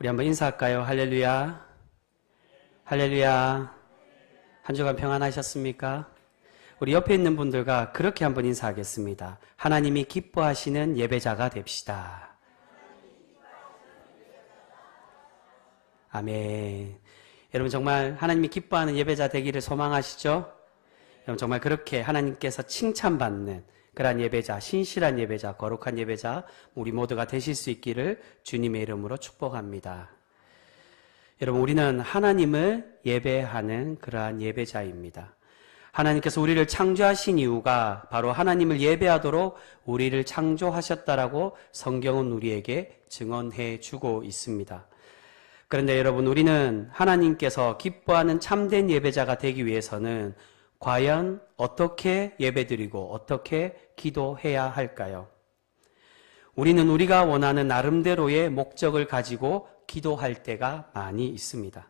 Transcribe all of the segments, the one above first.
우리 한번 인사할까요? 할렐루야. 할렐루야. 한 주간 평안하셨습니까? 우리 옆에 있는 분들과 그렇게 한번 인사하겠습니다. 하나님이 기뻐하시는 예배자가 됩시다. 아멘. 여러분 정말 하나님이 기뻐하는 예배자 되기를 소망하시죠? 여러분 정말 그렇게 하나님께서 칭찬받는 그러한 예배자, 신실한 예배자, 거룩한 예배자 우리 모두가 되실 수 있기를 주님의 이름으로 축복합니다. 여러분 우리는 하나님을 예배하는 그러한 예배자입니다. 하나님께서 우리를 창조하신 이유가 바로 하나님을 예배하도록 우리를 창조하셨다라고 성경은 우리에게 증언해 주고 있습니다. 그런데 여러분 우리는 하나님께서 기뻐하는 참된 예배자가 되기 위해서는 과연 어떻게 예배드리고 어떻게 기도해야 할까요? 우리는 우리가 원하는 나름대로의 목적을 가지고 기도할 때가 많이 있습니다.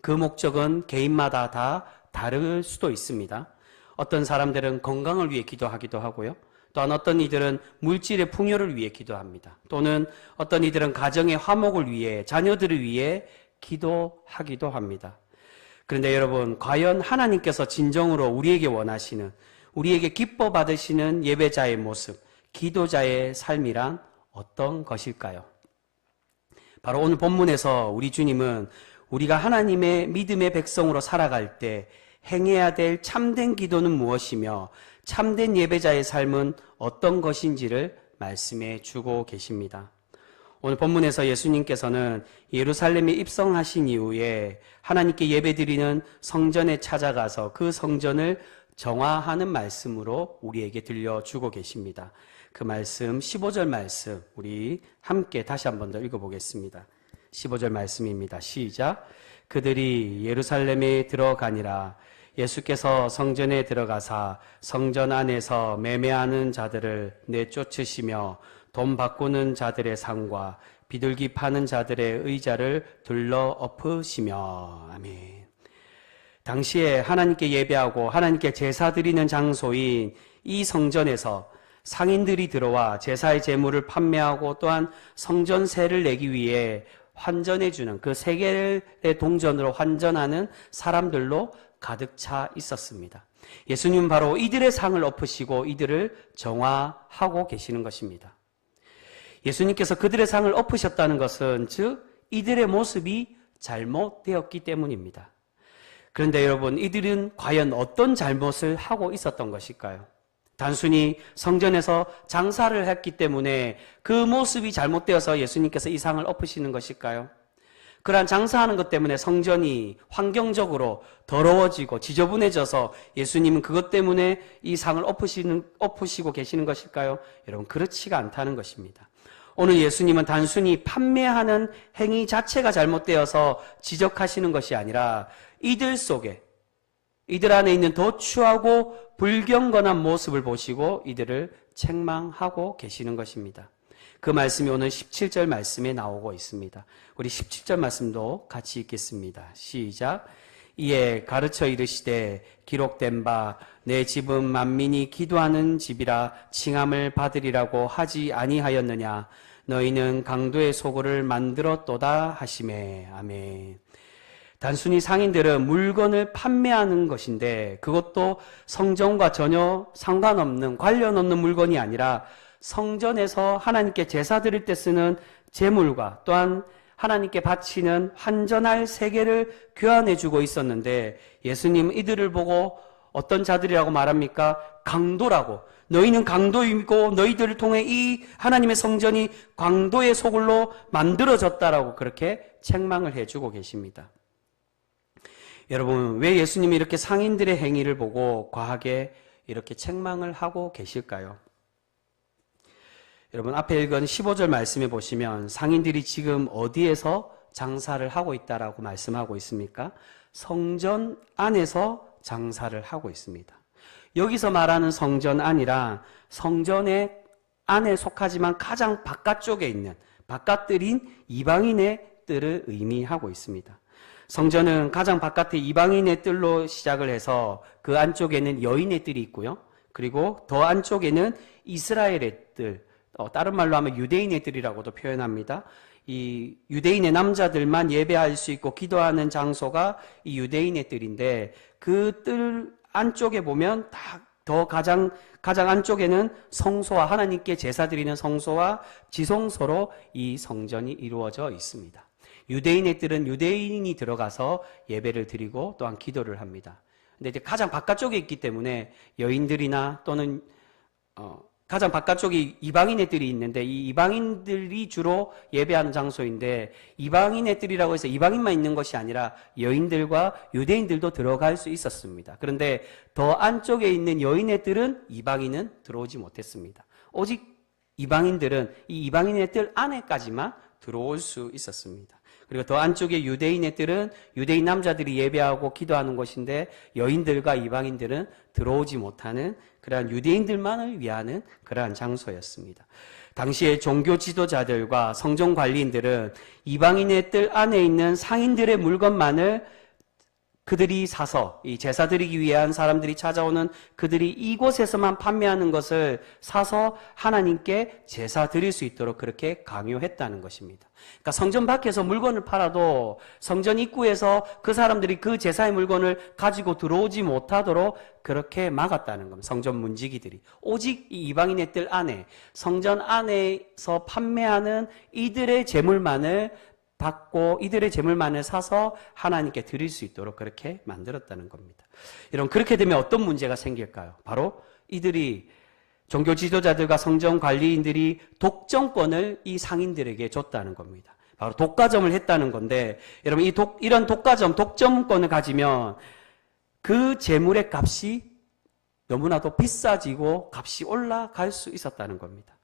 그 목적은 개인마다 다 다를 수도 있습니다. 어떤 사람들은 건강을 위해 기도하기도 하고요. 또한 어떤 이들은 물질의 풍요를 위해 기도합니다. 또는 어떤 이들은 가정의 화목을 위해, 자녀들을 위해 기도하기도 합니다. 그런데 여러분, 과연 하나님께서 진정으로 우리에게 원하시는, 우리에게 기뻐 받으시는 예배자의 모습, 기도자의 삶이란 어떤 것일까요? 바로 오늘 본문에서 우리 주님은 우리가 하나님의 믿음의 백성으로 살아갈 때 행해야 될 참된 기도는 무엇이며 참된 예배자의 삶은 어떤 것인지를 말씀해 주고 계십니다. 오늘 본문에서 예수님께서는 예루살렘에 입성하신 이후에 하나님께 예배드리는 성전에 찾아가서 그 성전을 정화하는 말씀으로 우리에게 들려주고 계십니다. 그 말씀 15절 말씀 우리 함께 다시 한 번 더 읽어보겠습니다. 15절 말씀입니다. 시작. 그들이 예루살렘에 들어가니라. 예수께서 성전에 들어가사 성전 안에서 매매하는 자들을 내쫓으시며 돈 바꾸는 자들의 상과 비둘기 파는 자들의 의자를 둘러 엎으시며. 아멘. 당시에 하나님께 예배하고 하나님께 제사 드리는 장소인 이 성전에서 상인들이 들어와 제사의 제물을 판매하고 또한 성전세를 내기 위해 환전해주는 그 세계의 동전으로 환전하는 사람들로 가득 차 있었습니다. 예수님은 바로 이들의 상을 엎으시고 이들을 정화하고 계시는 것입니다. 예수님께서 그들의 상을 엎으셨다는 것은 즉 이들의 모습이 잘못되었기 때문입니다. 그런데 여러분 이들은 과연 어떤 잘못을 하고 있었던 것일까요? 단순히 성전에서 장사를 했기 때문에 그 모습이 잘못되어서 예수님께서 이 상을 엎으시는 것일까요? 그러한 장사하는 것 때문에 성전이 환경적으로 더러워지고 지저분해져서 예수님은 그것 때문에 이 상을 엎으시고 계시는 것일까요? 여러분 그렇지가 않다는 것입니다. 오늘 예수님은 단순히 판매하는 행위 자체가 잘못되어서 지적하시는 것이 아니라 이들 속에 이들 안에 있는 더 추하고 불경건한 모습을 보시고 이들을 책망하고 계시는 것입니다. 그 말씀이 오늘 17절 말씀에 나오고 있습니다. 우리 17절 말씀도 같이 읽겠습니다. 시작. 이에 가르쳐 이르시되 기록된 바 내 집은 만민이 기도하는 집이라 칭함을 받으리라고 하지 아니하였느냐. 너희는 강도의 소굴을 만들었도다 하시매. 아멘. 단순히 상인들은 물건을 판매하는 것인데 그것도 성전과 전혀 상관없는 관련 없는 물건이 아니라 성전에서 하나님께 제사 드릴 때 쓰는 제물과 또한 하나님께 바치는 환전할 세계를 교환해 주고 있었는데 예수님은 이들을 보고 어떤 자들이라고 말합니까? 강도라고. 너희는 강도이고 너희들을 통해 이 하나님의 성전이 강도의 소굴로 만들어졌다라고 그렇게 책망을 해주고 계십니다. 여러분 왜 예수님이 이렇게 상인들의 행위를 보고 과하게 이렇게 책망을 하고 계실까요? 여러분 앞에 읽은 15절 말씀에 보시면 상인들이 지금 어디에서 장사를 하고 있다라고 말씀하고 있습니까? 성전 안에서 장사를 하고 있습니다. 여기서 말하는 성전 안이라 성전의 안에 속하지만 가장 바깥쪽에 있는 바깥들인 이방인의 뜰을 의미하고 있습니다. 성전은 가장 바깥에 이방인의 뜰로 시작을 해서 그 안쪽에는 여인의 뜰이 있고요. 그리고 더 안쪽에는 이스라엘의 뜰, 다른 말로 하면 유대인의 뜰이라고도 표현합니다. 이 유대인의 남자들만 예배할 수 있고 기도하는 장소가 이 유대인의 뜰인데, 그 뜰 안쪽에 보면 더 가장 안쪽에는 성소와 하나님께 제사 드리는 성소와 지성소로 이 성전이 이루어져 있습니다. 유대인의 뜰은 유대인이 들어가서 예배를 드리고 또한 기도를 합니다. 근데 이제 가장 바깥쪽에 있기 때문에 여인들이나 또는 가장 바깥쪽이 이방인의 뜰이 있는데, 이 이방인들이 주로 예배하는 장소인데, 이방인의 뜰이라고 해서 이방인만 있는 것이 아니라 여인들과 유대인들도 들어갈 수 있었습니다. 그런데 더 안쪽에 있는 여인의 뜰은 이방인은 들어오지 못했습니다. 오직 이방인들은 이 이방인의 뜰 안에까지만 들어올 수 있었습니다. 그리고 더 안쪽에 유대인의 뜰은 유대인 남자들이 예배하고 기도하는 곳인데, 여인들과 이방인들은 들어오지 못하는 그러한 유대인들만을 위하는 그러한 장소였습니다. 당시에 종교 지도자들과 성전 관리인들은 이방인의 뜰 안에 있는 상인들의 물건만을 그들이 사서, 이 제사 드리기 위한 사람들이 찾아오는 그들이 이곳에서만 판매하는 것을 사서 하나님께 제사 드릴 수 있도록 그렇게 강요했다는 것입니다. 그러니까 성전 밖에서 물건을 팔아도 성전 입구에서 그 사람들이 그 제사의 물건을 가지고 들어오지 못하도록 그렇게 막았다는 겁니다. 성전 문지기들이. 오직 이 이방인의 뜰 안에, 성전 안에서 판매하는 이들의 재물만을 받고 이들의 재물만을 사서 하나님께 드릴 수 있도록 그렇게 만들었다는 겁니다. 여러분, 그렇게 되면 어떤 문제가 생길까요? 바로 이들이, 종교 지도자들과 성전 관리인들이 독점권을 이 상인들에게 줬다는 겁니다. 바로 독과점을 했다는 건데, 여러분, 이런 독점권을 가지면 그 재물의 값이 너무나도 비싸지고 값이 올라갈 수 있었다는 겁니다.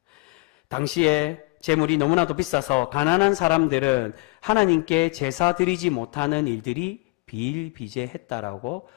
당시에 재물이 너무나도 비싸서 가난한 사람들은 하나님께 제사 드리지 못하는 일들이 비일비재했다라고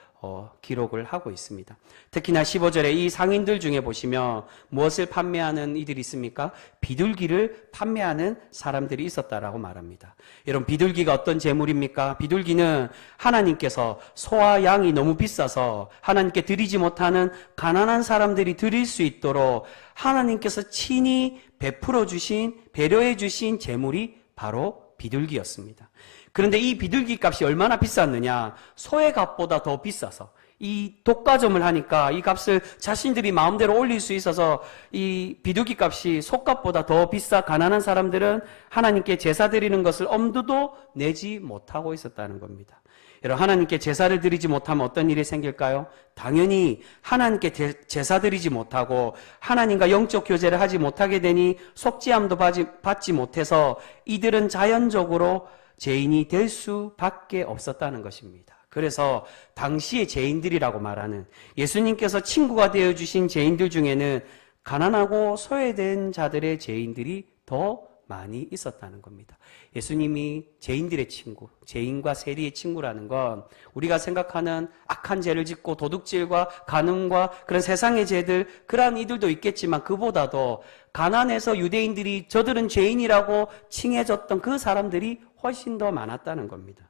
기록을 하고 있습니다. 특히나 15절에 이 상인들 중에 보시면 무엇을 판매하는 이들이 있습니까? 비둘기를 판매하는 사람들이 있었다라고 말합니다. 여러분, 비둘기가 어떤 재물입니까? 비둘기는 하나님께서 소와 양이 너무 비싸서 하나님께 드리지 못하는 가난한 사람들이 드릴 수 있도록 하나님께서 친히 베풀어 주신, 배려해 주신 재물이 바로 비둘기였습니다. 그런데 이 비둘기 값이 얼마나 비쌌느냐? 소의 값보다 더 비싸서, 이 독과점을 하니까 이 값을 자신들이 마음대로 올릴 수 있어서 이 비둘기 값이 소값보다 더 비싸 가난한 사람들은 하나님께 제사 드리는 것을 엄두도 내지 못하고 있었다는 겁니다. 여러분, 하나님께 제사를 드리지 못하면 어떤 일이 생길까요? 당연히 하나님께 제사 드리지 못하고 하나님과 영적 교제를 하지 못하게 되니 속죄함도 받지 못해서 이들은 자연적으로 죄인이 될 수밖에 없었다는 것입니다. 그래서 당시의 죄인들이라고 말하는, 예수님께서 친구가 되어주신 죄인들 중에는 가난하고 소외된 자들의 죄인들이 더 많이 있었다는 겁니다. 예수님이 죄인들의 친구, 죄인과 세리의 친구라는 건 우리가 생각하는 악한 죄를 짓고 도둑질과 간음과 그런 세상의 죄들, 그러한 이들도 있겠지만 그보다도 가난해서 유대인들이 저들은 죄인이라고 칭해졌던 그 사람들이 훨씬 더 많았다는 겁니다.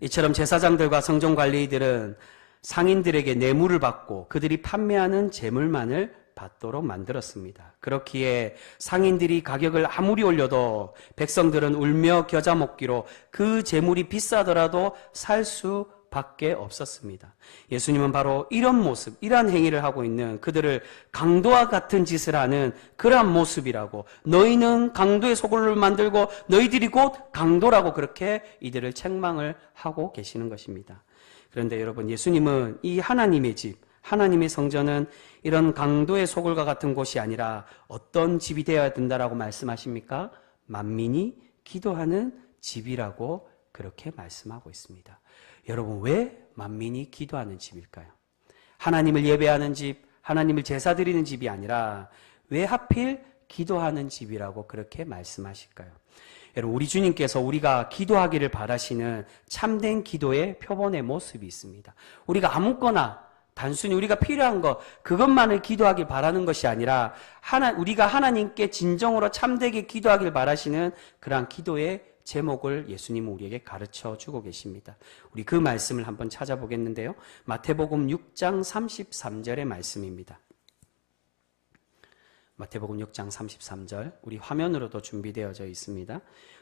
이처럼 제사장들과 성전관리들은 상인들에게 뇌물을 받고 그들이 판매하는 재물만을 받도록 만들었습니다. 그렇기에 상인들이 가격을 아무리 올려도 백성들은 울며 겨자 먹기로 그 재물이 비싸더라도 살 수밖에 없었습니다. 예수님은 바로 이런 모습, 이러한 행위를 하고 있는 그들을 강도와 같은 짓을 하는 그러한 모습이라고, 너희는 강도의 소굴을 만들고 너희들이 곧 강도라고 그렇게 이들을 책망을 하고 계시는 것입니다. 그런데 여러분, 예수님은 이 하나님의 집, 하나님의 성전은 이런 강도의 소굴과 같은 곳이 아니라 어떤 집이 되어야 된다라고 말씀하십니까? 만민이 기도하는 집이라고 그렇게 말씀하고 있습니다. 여러분, 왜 만민이 기도하는 집일까요? 하나님을 예배하는 집, 하나님을 제사 드리는 집이 아니라 왜 하필 기도하는 집이라고 그렇게 말씀하실까요? 여러분, 우리 주님께서 우리가 기도하기를 바라시는 참된 기도의 표본의 모습이 있습니다. 우리가 아무거나 단순히 우리가 필요한 것, 그것만을 기도하길 바라는 것이 아니라 우리가 하나님께 진정으로 참되게 기도하길 바라시는 그러한 기도의 제목을 예수님은 우리에게 가르쳐 주고 계십니다. 우리 그 말씀을 한번 찾아보겠는데요. 마태복음 6장 33절의 말씀입니다. 마태복음 6장 33절, 우리 화면으로도 준비되어져 있습니다.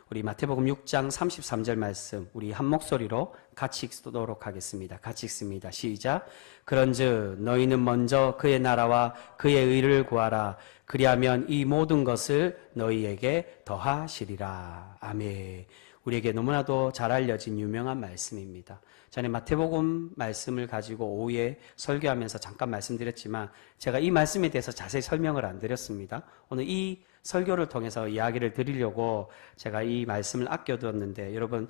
우리 마태복음 6장 33절 말씀 우리 한 목소리로 같이 읽도록 하겠습니다. 같이 읽습니다. 시작. 그런즉 너희는 먼저 그의 나라와 그의 의를 구하라. 그리하면 이 모든 것을 너희에게 더하시리라. 아멘. 우리에게 너무나도 잘 알려진 유명한 말씀입니다. 전에 마태복음 말씀을 가지고 오후에 설교하면서 잠깐 말씀드렸지만 제가 이 말씀에 대해서 자세히 설명을 안 드렸습니다. 오늘 이 설교를 통해서 이야기를 드리려고 제가 이 말씀을 아껴두었는데, 여러분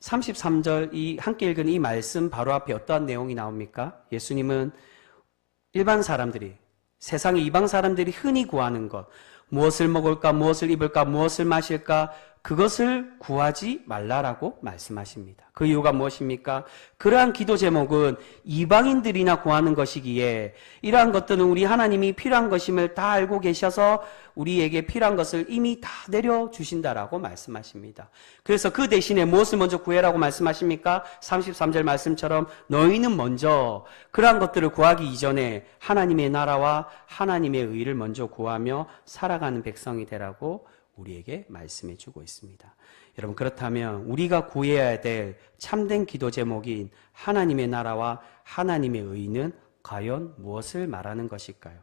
33절 이 함께 읽은 이 말씀 바로 앞에 어떠한 내용이 나옵니까? 예수님은 일반 사람들이, 세상의 이방 사람들이 흔히 구하는 것, 무엇을 먹을까, 무엇을 입을까, 무엇을 마실까, 그것을 구하지 말라라고 말씀하십니다. 그 이유가 무엇입니까? 그러한 기도 제목은 이방인들이나 구하는 것이기에 이러한 것들은 우리 하나님이 필요한 것임을 다 알고 계셔서 우리에게 필요한 것을 이미 다 내려주신다라고 말씀하십니다. 그래서 그 대신에 무엇을 먼저 구해라고 말씀하십니까? 33절 말씀처럼 너희는 먼저 그러한 것들을 구하기 이전에 하나님의 나라와 하나님의 의를 먼저 구하며 살아가는 백성이 되라고 우리에게 말씀해 주고 있습니다. 여러분, 그렇다면 우리가 구해야 될 참된 기도 제목인 하나님의 나라와 하나님의 의는 과연 무엇을 말하는 것일까요?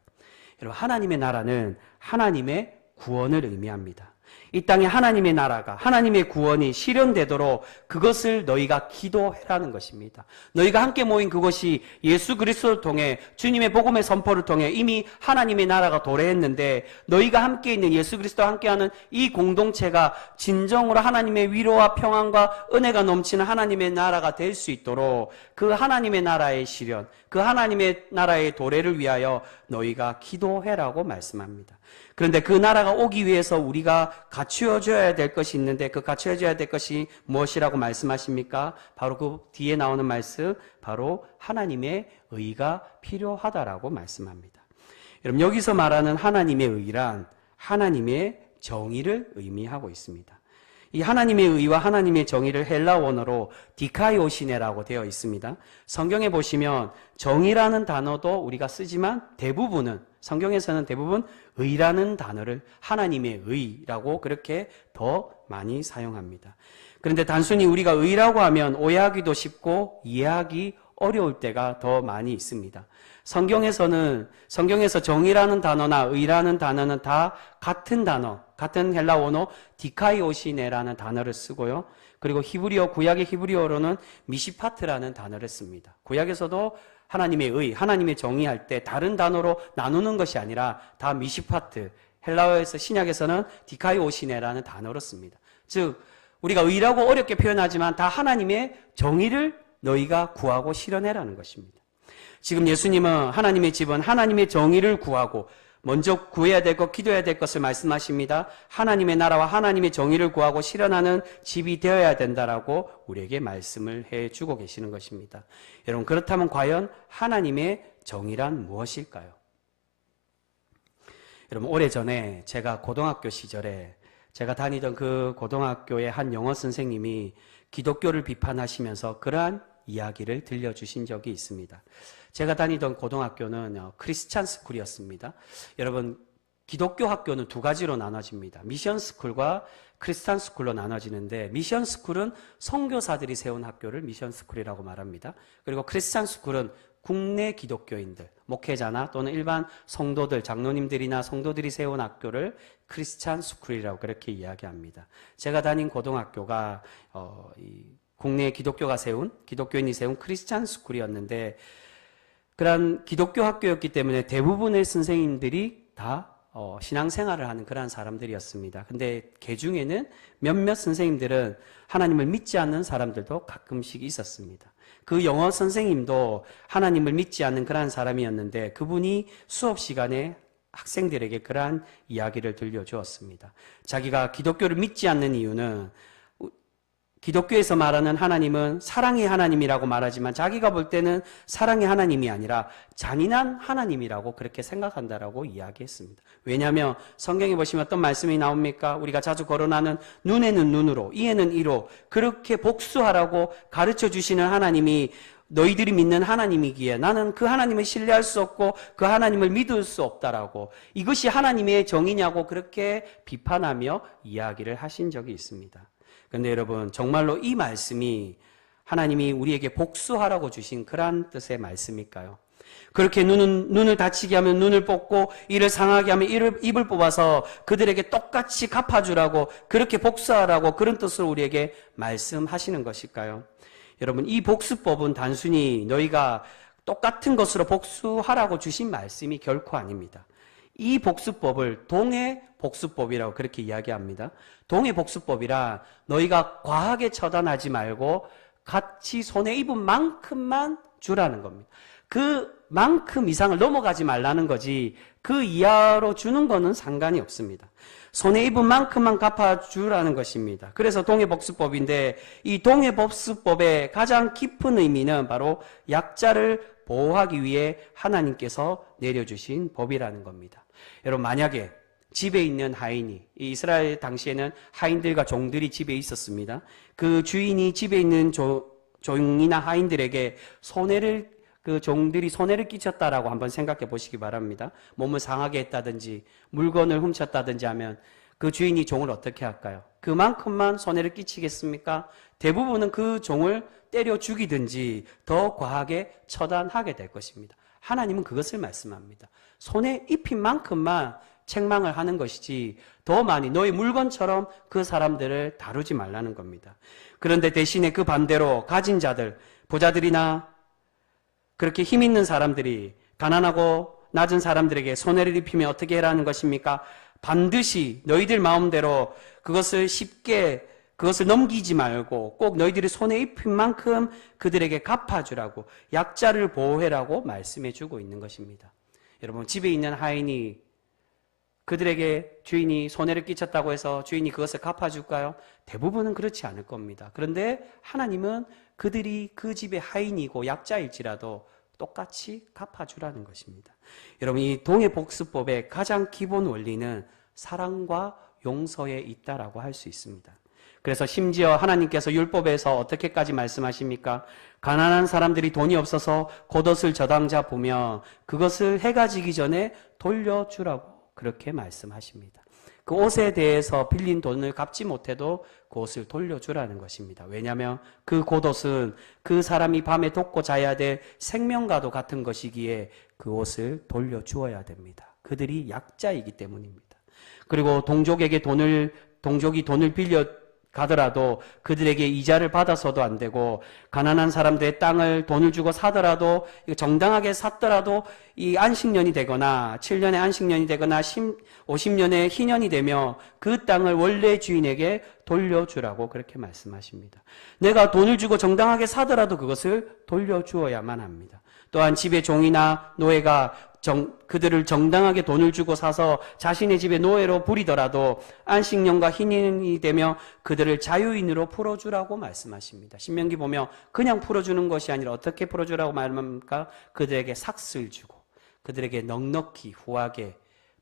여러분, 하나님의 나라는 하나님의 구원을 의미합니다. 이 땅에 하나님의 나라가, 하나님의 구원이 실현되도록 그것을 너희가 기도해라는 것입니다. 너희가 함께 모인 그것이 예수 그리스도를 통해, 주님의 복음의 선포를 통해 이미 하나님의 나라가 도래했는데, 너희가 함께 있는 예수 그리스도와 함께하는 이 공동체가 진정으로 하나님의 위로와 평안과 은혜가 넘치는 하나님의 나라가 될 수 있도록 그 하나님의 나라의 실현, 그 하나님의 나라의 도래를 위하여 너희가 기도해라고 말씀합니다. 그런데 그 나라가 오기 위해서 우리가 갖추어줘야 될 것이 있는데, 그 갖추어줘야 될 것이 무엇이라고 말씀하십니까? 바로 그 뒤에 나오는 말씀, 바로 하나님의 의가 필요하다라고 말씀합니다. 여러분, 여기서 말하는 하나님의 의란 하나님의 정의를 의미하고 있습니다. 이 하나님의 의와 하나님의 정의를 헬라 원어로 디카이오시네라고 되어 있습니다. 성경에 보시면 정의라는 단어도 우리가 쓰지만 성경에서는 대부분 의라는 단어를 하나님의 의라고 그렇게 더 많이 사용합니다. 그런데 단순히 우리가 의라고 하면 오해하기도 쉽고 이해하기 어려울 때가 더 많이 있습니다. 성경에서 정의라는 단어나 의라는 단어는 다 같은 단어, 같은 헬라 원어 디카이오시네라는 단어를 쓰고요. 그리고 구약의 히브리어로는 미시파트라는 단어를 씁니다. 구약에서도 하나님의 의, 하나님의 정의할 때 다른 단어로 나누는 것이 아니라 다 미시파트, 헬라어에서 신약에서는 디카이오시네라는 단어로 씁니다. 즉 우리가 의라고 어렵게 표현하지만 다 하나님의 정의를 너희가 구하고 실현해라는 것입니다. 지금 예수님은 하나님의 집은 하나님의 정의를 구하고 먼저 구해야 될 것, 기도해야 될 것을 말씀하십니다. 하나님의 나라와 하나님의 정의를 구하고 실현하는 집이 되어야 된다라고 우리에게 말씀을 해주고 계시는 것입니다. 여러분, 그렇다면 과연 하나님의 정의란 무엇일까요? 여러분, 오래전에 제가 고등학교 시절에 제가 다니던 그 고등학교의 한 영어 선생님이 기독교를 비판하시면서 그러한 이야기를 들려주신 적이 있습니다. 제가 다니던 고등학교는 크리스찬 스쿨이었습니다. 여러분, 기독교 학교는 두 가지로 나눠집니다. 미션 스쿨과 크리스찬 스쿨로 나눠지는데, 미션 스쿨은 선교사들이 세운 학교를 미션 스쿨이라고 말합니다. 그리고 크리스찬 스쿨은 국내 기독교인들, 목회자나 또는 일반 성도들, 장로님들이나 성도들이 세운 학교를 크리스찬 스쿨이라고 그렇게 이야기합니다. 제가 다닌 고등학교가 국내 기독교인이 세운 크리스찬 스쿨이었는데, 그런 기독교 학교였기 때문에 대부분의 선생님들이 다 신앙생활을 하는 그런 사람들이었습니다. 근데 그 중에는 몇몇 선생님들은 하나님을 믿지 않는 사람들도 가끔씩 있었습니다. 그 영어 선생님도 하나님을 믿지 않는 그런 사람이었는데, 그분이 수업 시간에 학생들에게 그러한 이야기를 들려주었습니다. 자기가 기독교를 믿지 않는 이유는, 기독교에서 말하는 하나님은 사랑의 하나님이라고 말하지만 자기가 볼 때는 사랑의 하나님이 아니라 잔인한 하나님이라고 그렇게 생각한다라고 이야기했습니다. 왜냐하면 성경에 보시면 어떤 말씀이 나옵니까? 우리가 자주 거론하는 눈에는 눈으로, 이에는 이로 그렇게 복수하라고 가르쳐 주시는 하나님이 너희들이 믿는 하나님이기에 나는 그 하나님을 신뢰할 수 없고 그 하나님을 믿을 수 없다라고, 이것이 하나님의 정의냐고 그렇게 비판하며 이야기를 하신 적이 있습니다. 그런데 여러분, 정말로 이 말씀이 하나님이 우리에게 복수하라고 주신 그러한 뜻의 말씀일까요? 그렇게 눈을 다치게 하면 눈을 뽑고 이를 상하게 하면 입을 뽑아서 그들에게 똑같이 갚아주라고, 그렇게 복수하라고 그런 뜻으로 우리에게 말씀하시는 것일까요? 여러분, 이 복수법은 단순히 너희가 똑같은 것으로 복수하라고 주신 말씀이 결코 아닙니다. 이 복수법을 동해 복수법이라고 그렇게 이야기합니다. 동해 복수법이라 너희가 과하게 처단하지 말고 같이 손에 입은 만큼만 주라는 겁니다. 그만큼 이상을 넘어가지 말라는 거지 그 이하로 주는 거는 상관이 없습니다. 손에 입은 만큼만 갚아주라는 것입니다. 그래서 동해복수법인데, 이 동해복수법의 가장 깊은 의미는 바로 약자를 보호하기 위해 하나님께서 내려주신 법이라는 겁니다. 여러분, 만약에 집에 있는 하인이, 이스라엘 당시에는 하인들과 종들이 집에 있었습니다. 그 주인이 집에 있는 종이나 하인들에게 그 종들이 손해를 끼쳤다라고 한번 생각해 보시기 바랍니다. 몸을 상하게 했다든지 물건을 훔쳤다든지 하면 그 주인이 종을 어떻게 할까요? 그만큼만 손해를 끼치겠습니까? 대부분은 그 종을 때려 죽이든지 더 과하게 처단하게 될 것입니다. 하나님은 그것을 말씀합니다. 손에 입힌 만큼만 책망을 하는 것이지 더 많이 너희 물건처럼 그 사람들을 다루지 말라는 겁니다. 그런데 대신에 그 반대로 가진 자들, 부자들이나 그렇게 힘 있는 사람들이 가난하고 낮은 사람들에게 손해를 입히면 어떻게 해라는 것입니까? 반드시 너희들 마음대로 그것을 넘기지 말고 꼭 너희들이 손에 입힌 만큼 그들에게 갚아주라고, 약자를 보호해라고 말씀해 주고 있는 것입니다. 여러분, 집에 있는 하인이 그들에게 주인이 손해를 끼쳤다고 해서 주인이 그것을 갚아줄까요? 대부분은 그렇지 않을 겁니다. 그런데 하나님은 그들이 그 집의 하인이고 약자일지라도 똑같이 갚아주라는 것입니다. 여러분, 이 동해복수법의 가장 기본 원리는 사랑과 용서에 있다라고 할 수 있습니다. 그래서 심지어 하나님께서 율법에서 어떻게까지 말씀하십니까? 가난한 사람들이 돈이 없어서 겉옷을 저당자 보면 그것을 해가 지기 전에 돌려주라고 그렇게 말씀하십니다. 그 옷에 대해서 빌린 돈을 갚지 못해도 그 옷을 돌려주라는 것입니다. 왜냐하면 그 겉옷은 그 사람이 밤에 덮고 자야 될 생명과도 같은 것이기에 그 옷을 돌려주어야 됩니다. 그들이 약자이기 때문입니다. 그리고 동족이 돈을 빌려 가더라도 그들에게 이자를 받아서도 안 되고, 가난한 사람들의 땅을 돈을 주고 사더라도, 정당하게 샀더라도 이 안식년이 되거나 7년의 안식년이 되거나 50년의 희년이 되며 그 땅을 원래 주인에게 돌려주라고 그렇게 말씀하십니다. 내가 돈을 주고 정당하게 사더라도 그것을 돌려주어야만 합니다. 또한 집의 종이나 노예가 그들을 정당하게 돈을 주고 사서 자신의 집에 노예로 부리더라도 안식년과 희년이 되며 그들을 자유인으로 풀어주라고 말씀하십니다. 신명기 보면 그냥 풀어주는 것이 아니라 어떻게 풀어주라고 말합니까? 그들에게 삭슬 주고 그들에게 넉넉히 후하게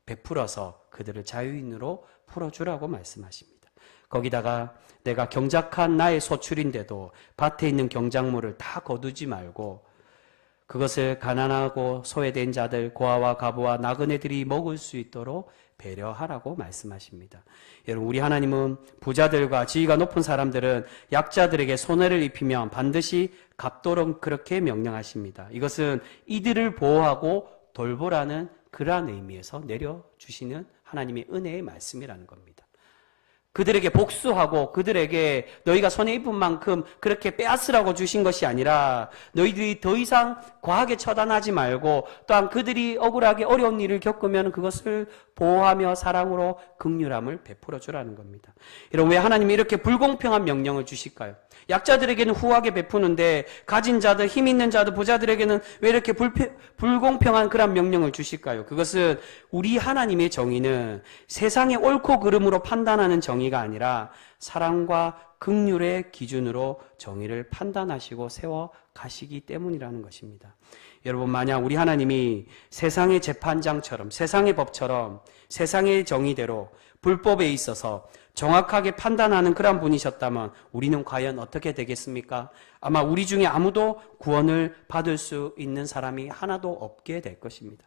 베풀어서 그들을 자유인으로 풀어주라고 말씀하십니다. 거기다가 내가 경작한 나의 소출인데도 밭에 있는 경작물을 다 거두지 말고 그것을 가난하고 소외된 자들, 고아와 가부와 나그네들이 먹을 수 있도록 배려하라고 말씀하십니다. 여러분, 우리 하나님은 부자들과 지위가 높은 사람들은 약자들에게 손해를 입히면 반드시 갚도록 그렇게 명령하십니다. 이것은 이들을 보호하고 돌보라는 그러한 의미에서 내려주시는 하나님의 은혜의 말씀이라는 겁니다. 그들에게 복수하고 그들에게 너희가 손에 입은 만큼 그렇게 빼앗으라고 주신 것이 아니라 너희들이 더 이상 과하게 처단하지 말고, 또한 그들이 억울하게 어려운 일을 겪으면 그것을 보호하며 사랑으로 긍휼함을 베풀어 주라는 겁니다. 여러분, 왜 하나님이 이렇게 불공평한 명령을 주실까요? 약자들에게는 후하게 베푸는데 가진 자들, 힘 있는 자들, 부자들에게는 왜 이렇게 불공평한 그런 명령을 주실까요? 그것은 우리 하나님의 정의는 세상의 옳고 그름으로 판단하는 정의가 아니라 사랑과 긍휼의 기준으로 정의를 판단하시고 세워 가시기 때문이라는 것입니다. 여러분, 만약 우리 하나님이 세상의 재판장처럼, 세상의 법처럼, 세상의 정의대로 불법에 있어서 정확하게 판단하는 그런 분이셨다면 우리는 과연 어떻게 되겠습니까? 아마 우리 중에 아무도 구원을 받을 수 있는 사람이 하나도 없게 될 것입니다.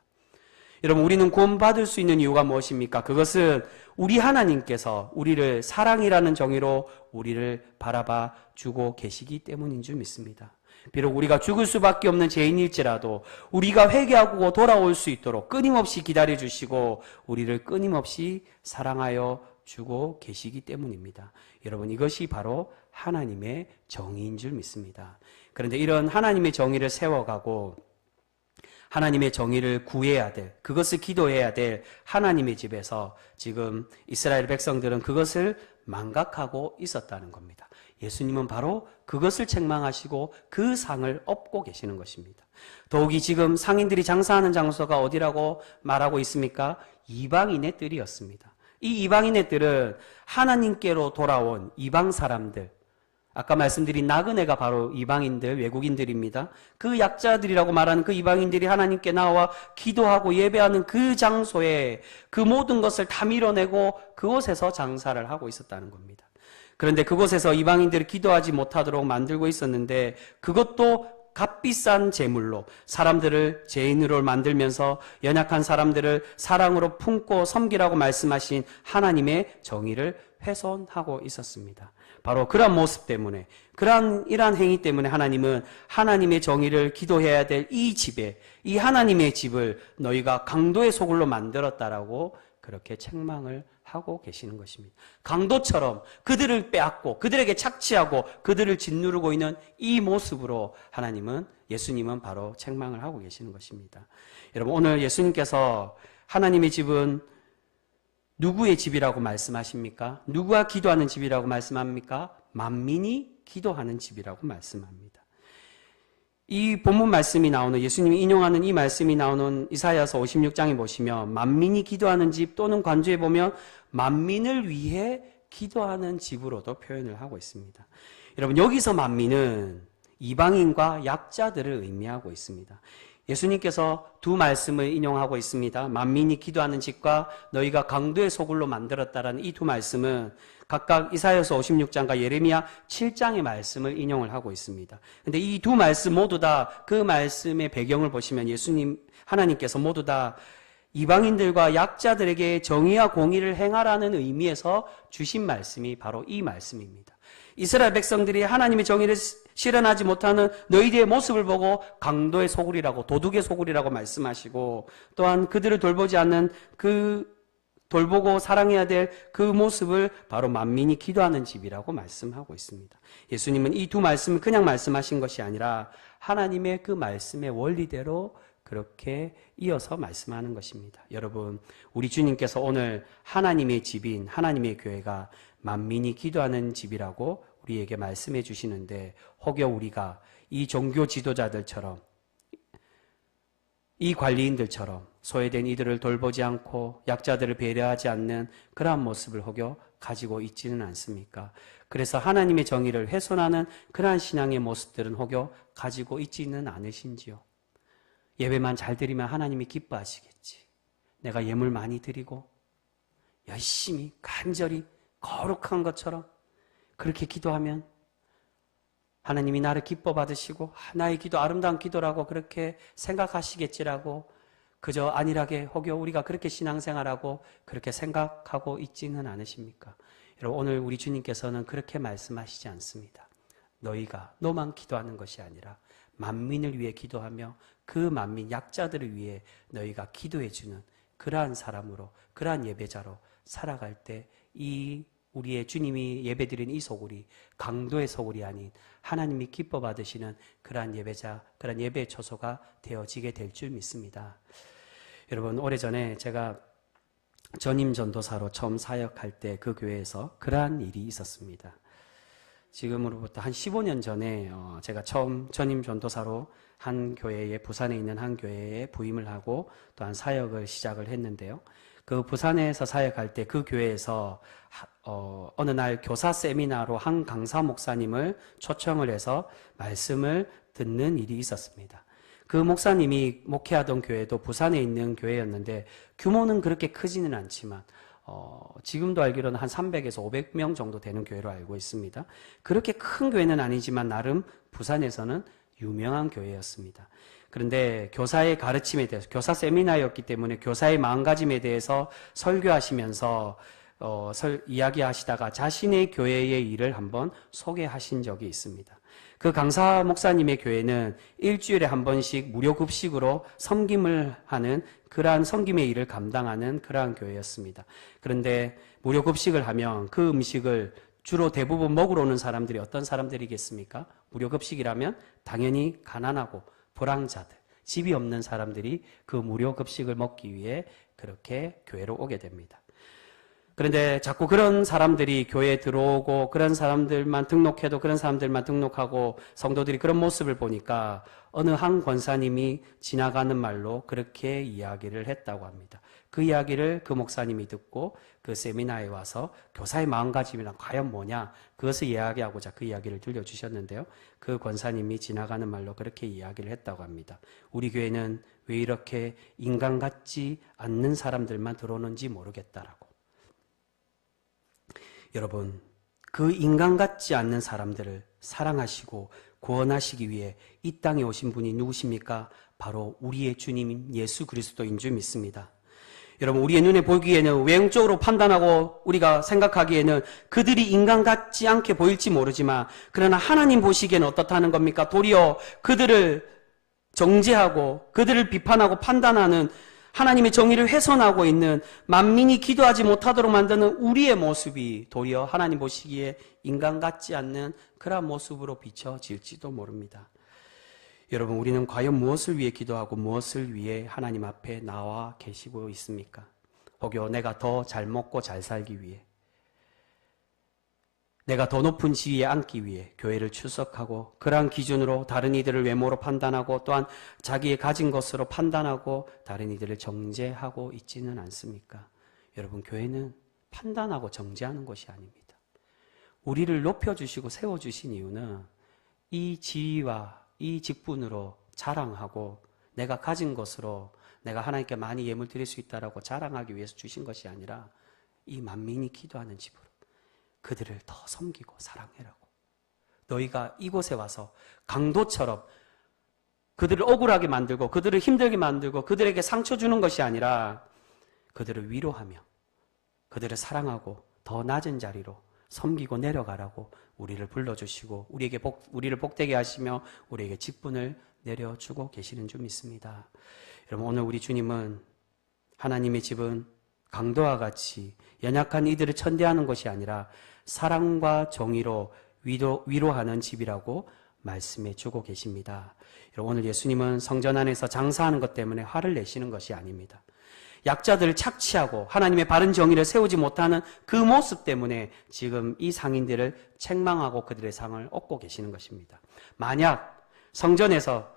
여러분, 우리는 구원받을 수 있는 이유가 무엇입니까? 그것은 우리 하나님께서 우리를 사랑이라는 정의로 우리를 바라봐 주고 계시기 때문인 줄 믿습니다. 비록 우리가 죽을 수밖에 없는 죄인일지라도 우리가 회개하고 돌아올 수 있도록 끊임없이 기다려 주시고 우리를 끊임없이 사랑하여 주고 계시기 때문입니다. 여러분, 이것이 바로 하나님의 정의인 줄 믿습니다. 그런데 이런 하나님의 정의를 세워가고 하나님의 정의를 구해야 될, 그것을 기도해야 될 하나님의 집에서 지금 이스라엘 백성들은 그것을 망각하고 있었다는 겁니다. 예수님은 바로 그것을 책망하시고 그 상을 업고 계시는 것입니다. 더욱이 지금 상인들이 장사하는 장소가 어디라고 말하고 있습니까? 이방인의 뜰이었습니다. 이 이방인의 뜰은 하나님께로 돌아온 이방 사람들, 아까 말씀드린 나그네가 바로 이방인들, 외국인들입니다. 그 약자들이라고 말하는 그 이방인들이 하나님께 나와 기도하고 예배하는 그 장소에 그 모든 것을 다 밀어내고 그곳에서 장사를 하고 있었다는 겁니다. 그런데 그곳에서 이방인들이 기도하지 못하도록 만들고 있었는데 그것도 값비싼 제물로 사람들을 죄인으로 만들면서 연약한 사람들을 사랑으로 품고 섬기라고 말씀하신 하나님의 정의를 훼손하고 있었습니다. 바로 그러한 모습 때문에, 이러한 행위 때문에 하나님은 하나님의 정의를 기도해야 될 이 집에, 이 하나님의 집을 너희가 강도의 소굴로 만들었다라고 그렇게 책망을 하고 계시는 것입니다. 강도처럼 그들을 빼앗고 그들에게 착취하고 그들을 짓누르고 있는 이 모습으로 예수님은 바로 책망을 하고 계시는 것입니다. 여러분, 오늘 예수님께서 하나님의 집은 누구의 집이라고 말씀하십니까? 누구가 기도하는 집이라고 말씀합니까? 만민이 기도하는 집이라고 말씀합니다. 이 본문 말씀이 나오는, 예수님이 인용하는 이 말씀이 나오는 이사야서 56장에 보시면 만민이 기도하는 집 또는 관주에 보면 만민을 위해 기도하는 집으로도 표현을 하고 있습니다. 여러분, 여기서 만민은 이방인과 약자들을 의미하고 있습니다. 예수님께서 두 말씀을 인용하고 있습니다. 만민이 기도하는 집과 너희가 강도의 소굴로 만들었다라는 이 두 말씀은 각각 이사야서 56장과 예레미야 7장의 말씀을 인용을 하고 있습니다. 그런데 이 두 말씀 모두 다 그 말씀의 배경을 보시면 하나님께서 모두 다 이방인들과 약자들에게 정의와 공의를 행하라는 의미에서 주신 말씀이 바로 이 말씀입니다. 이스라엘 백성들이 하나님의 정의를 실현하지 못하는 너희들의 모습을 보고 강도의 소굴이라고, 도둑의 소굴이라고 말씀하시고, 또한 그들을 돌보지 않는 돌보고 사랑해야 될 그 모습을 바로 만민이 기도하는 집이라고 말씀하고 있습니다. 예수님은 이 두 말씀을 그냥 말씀하신 것이 아니라 하나님의 그 말씀의 원리대로 그렇게 이어서 말씀하는 것입니다. 여러분, 우리 주님께서 오늘 하나님의 집인 하나님의 교회가 만민이 기도하는 집이라고 우리에게 말씀해 주시는데, 혹여 우리가 이 종교 지도자들처럼, 이 관리인들처럼 소외된 이들을 돌보지 않고 약자들을 배려하지 않는 그러한 모습을 혹여 가지고 있지는 않습니까? 그래서 하나님의 정의를 훼손하는 그러한 신앙의 모습들은 혹여 가지고 있지는 않으신지요? 예배만 잘 드리면 하나님이 기뻐하시겠지. 내가 예물 많이 드리고 열심히 간절히 거룩한 것처럼 그렇게 기도하면 하나님이 나를 기뻐 받으시고 나의 기도 아름다운 기도라고 그렇게 생각하시겠지라고 그저 안일하게 혹여 우리가 그렇게 신앙생활하고 그렇게 생각하고 있지는 않으십니까? 여러분, 오늘 우리 주님께서는 그렇게 말씀하시지 않습니다. 너만 기도하는 것이 아니라 만민을 위해 기도하며 그 만민 약자들을 위해 너희가 기도해주는 그러한 사람으로, 그러한 예배자로 살아갈 때 이 우리의 주님이 예배드린 이 소굴이 강도의 소굴이 아닌 하나님이 기뻐 받으시는 그러한 예배자, 그러한 예배의 처소가 되어지게 될 줄 믿습니다. 여러분, 오래전에 제가 전임 전도사로 처음 사역할 때 그 교회에서 그러한 일이 있었습니다. 지금으로부터 한 15년 전에 제가 처음 전임 전도사로 한 교회에, 부산에 있는 한 교회에 부임을 하고 또한 사역을 시작을 했는데요. 그 부산에서 사역할 때 그 교회에서 어느 날 교사 세미나로 한 강사 목사님을 초청을 해서 말씀을 듣는 일이 있었습니다. 그 목사님이 목회하던 교회도 부산에 있는 교회였는데 규모는 그렇게 크지는 않지만 지금도 알기로는 한 300에서 500명 정도 되는 교회로 알고 있습니다. 그렇게 큰 교회는 아니지만 나름 부산에서는 유명한 교회였습니다. 그런데 교사의 가르침에 대해서, 교사 세미나였기 때문에 교사의 마음가짐에 대해서 설교하시면서 이야기하시다가 자신의 교회의 일을 한번 소개하신 적이 있습니다. 그 강사 목사님의 교회는 일주일에 한 번씩 무료 급식으로 섬김을 하는 그러한 섬김의 일을 감당하는 그러한 교회였습니다. 그런데 무료 급식을 하면 그 음식을 주로 대부분 먹으러 오는 사람들이 어떤 사람들이겠습니까? 무료 급식이라면 당연히 가난하고 불황자들, 집이 없는 사람들이 그 무료 급식을 먹기 위해 그렇게 교회로 오게 됩니다. 그런데 자꾸 그런 사람들이 교회에 들어오고 그런 사람들만 등록해도 그런 사람들만 등록하고 성도들이 그런 모습을 보니까 어느 한 권사님이 지나가는 말로 그렇게 이야기를 했다고 합니다. 그 이야기를 그 목사님이 듣고 그 세미나에 와서 교사의 마음가짐이란 과연 뭐냐, 그것을 이야기하고자 그 이야기를 들려주셨는데요. 그 권사님이 지나가는 말로 그렇게 이야기를 했다고 합니다. 우리 교회는 왜 이렇게 인간 같지 않는 사람들만 들어오는지 모르겠다라고. 여러분, 그 인간 같지 않는 사람들을 사랑하시고 구원하시기 위해 이 땅에 오신 분이 누구십니까? 바로 우리의 주님 예수 그리스도인 줄 믿습니다. 여러분, 우리의 눈에 보기에는 외형적으로 판단하고 우리가 생각하기에는 그들이 인간 같지 않게 보일지 모르지만, 그러나 하나님 보시기에는 어떻다는 겁니까? 도리어 그들을 정죄하고 그들을 비판하고 판단하는 하나님의 정의를 훼손하고 있는, 만민이 기도하지 못하도록 만드는 우리의 모습이 도리어 하나님 보시기에 인간 같지 않는 그런 모습으로 비춰질지도 모릅니다. 여러분, 우리는 과연 무엇을 위해 기도하고 무엇을 위해 하나님 앞에 나와 계시고 있습니까? 혹여 내가 더 잘 먹고 잘 살기 위해, 내가 더 높은 지위에 앉기 위해 교회를 출석하고 그러한 기준으로 다른 이들을 외모로 판단하고 또한 자기의 가진 것으로 판단하고 다른 이들을 정죄하고 있지는 않습니까? 여러분, 교회는 판단하고 정죄하는 것이 아닙니다. 우리를 높여주시고 세워주신 이유는 이 지위와 이 직분으로 자랑하고 내가 가진 것으로 내가 하나님께 많이 예물 드릴 수 있다라고 자랑하기 위해서 주신 것이 아니라 이 만민이 기도하는 집으로 그들을 더 섬기고 사랑해라고. 너희가 이곳에 와서 강도처럼 그들을 억울하게 만들고 그들을 힘들게 만들고 그들에게 상처 주는 것이 아니라 그들을 위로하며 그들을 사랑하고 더 낮은 자리로 섬기고 내려가라고 우리를 불러주시고 우리를 복되게 하시며 우리에게 직분을 내려주고 계시는 줄 믿습니다. 여러분, 오늘 우리 주님은 하나님의 집은 강도와 같이 연약한 이들을 천대하는 것이 아니라 사랑과 정의로 위로하는 집이라고 말씀해 주고 계십니다. 여러분, 오늘 예수님은 성전 안에서 장사하는 것 때문에 화를 내시는 것이 아닙니다. 약자들을 착취하고 하나님의 바른 정의를 세우지 못하는 그 모습 때문에 지금 이 상인들을 책망하고 그들의 상을 얻고 계시는 것입니다. 만약 성전에서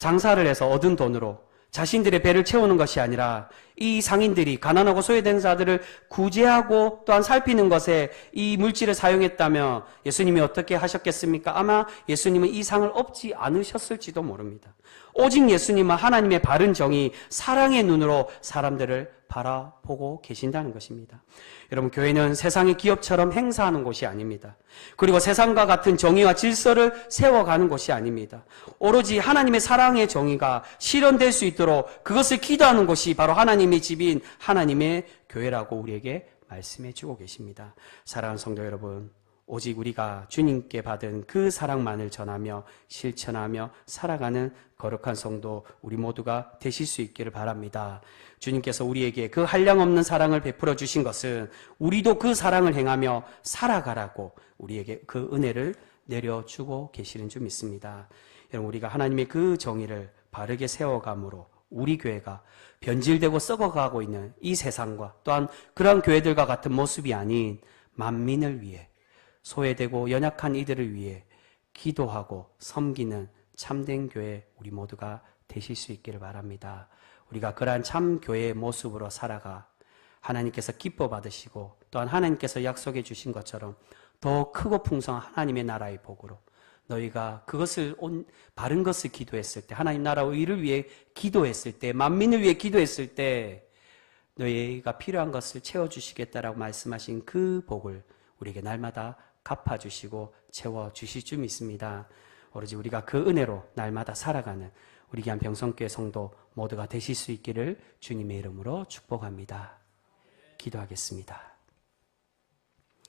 장사를 해서 얻은 돈으로 자신들의 배를 채우는 것이 아니라 이 상인들이 가난하고 소외된 자들을 구제하고 또한 살피는 것에 이 물질을 사용했다면 예수님이 어떻게 하셨겠습니까? 아마 예수님은 이 상을 얻지 않으셨을지도 모릅니다. 오직 예수님은 하나님의 바른 정의, 사랑의 눈으로 사람들을 바라보고 계신다는 것입니다. 여러분, 교회는 세상의 기업처럼 행사하는 곳이 아닙니다. 그리고 세상과 같은 정의와 질서를 세워가는 곳이 아닙니다. 오로지 하나님의 사랑의 정의가 실현될 수 있도록 그것을 기도하는 곳이 바로 하나님의 집인 하나님의 교회라고 우리에게 말씀해 주고 계십니다. 사랑하는 성도 여러분, 오직 우리가 주님께 받은 그 사랑만을 전하며 실천하며 살아가는 거룩한 성도 우리 모두가 되실 수 있기를 바랍니다. 주님께서 우리에게 그 한량없는 사랑을 베풀어 주신 것은 우리도 그 사랑을 행하며 살아가라고 우리에게 그 은혜를 내려주고 계시는 줄 믿습니다. 여러분, 우리가 하나님의 그 정의를 바르게 세워감으로 우리 교회가 변질되고 썩어가고 있는 이 세상과 또한 그러한 교회들과 같은 모습이 아닌 만민을 위해, 소외되고 연약한 이들을 위해 기도하고 섬기는 참된 교회 우리 모두가 되실 수 있기를 바랍니다. 우리가 그러한 참 교회의 모습으로 살아가 하나님께서 기뻐 받으시고 또한 하나님께서 약속해 주신 것처럼 더 크고 풍성한 하나님의 나라의 복으로 너희가 그것을 바른 것을 기도했을 때, 하나님 나라의 의를 위해 기도했을 때, 만민을 위해 기도했을 때 너희가 필요한 것을 채워주시겠다라고 말씀하신 그 복을 우리에게 날마다 갚아주시고 채워주실 줄 믿습니다. 오로지 우리가 그 은혜로 날마다 살아가는 우리 귀한 병성교회 성도 모두가 되실 수 있기를 주님의 이름으로 축복합니다. 기도하겠습니다.